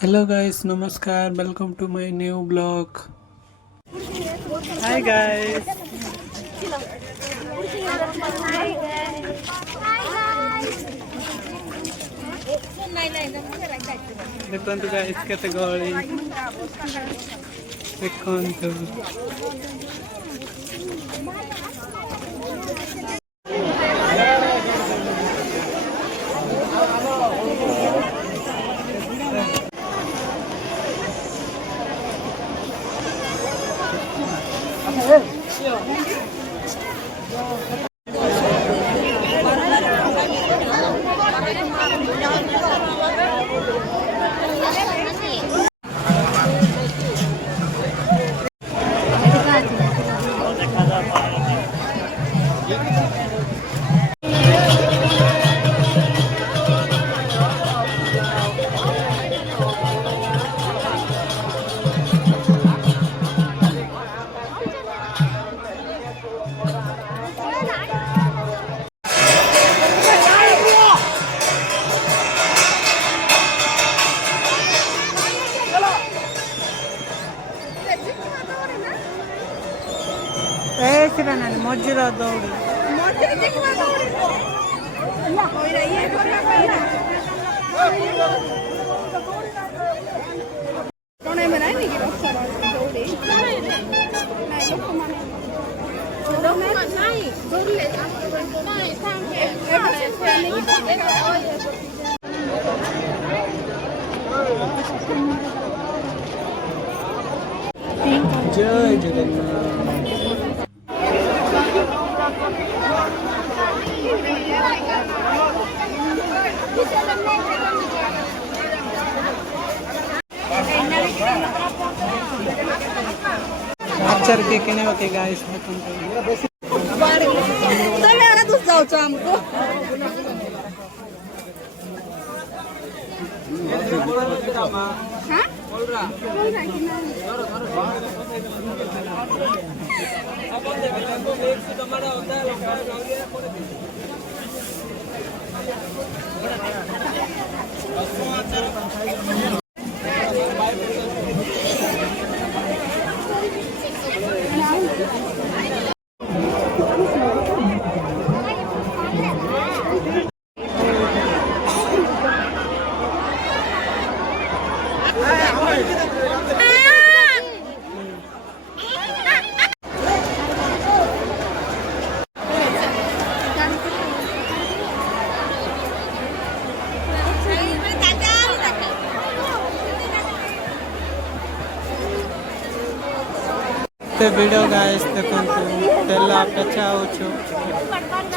Hello guys, namaskar. Welcome to my new blog. Hi guys. ଦେଖନ୍ତୁ guys କେତେ ଗହଳି ଦେଖନ୍ତୁ ମଝିର ଦୌଡ଼ି ଜୟ ଜଗନ୍ନାଥ। आचार के किने होते गाइस તમે આના દૂર જાવ છો આમકો હા બોલ રહા कि ना अपन देखो को एक से हमारा होता है लोग वीडियो गाइस देखंतु तेला पेचा होछु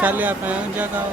चलिया पे जगह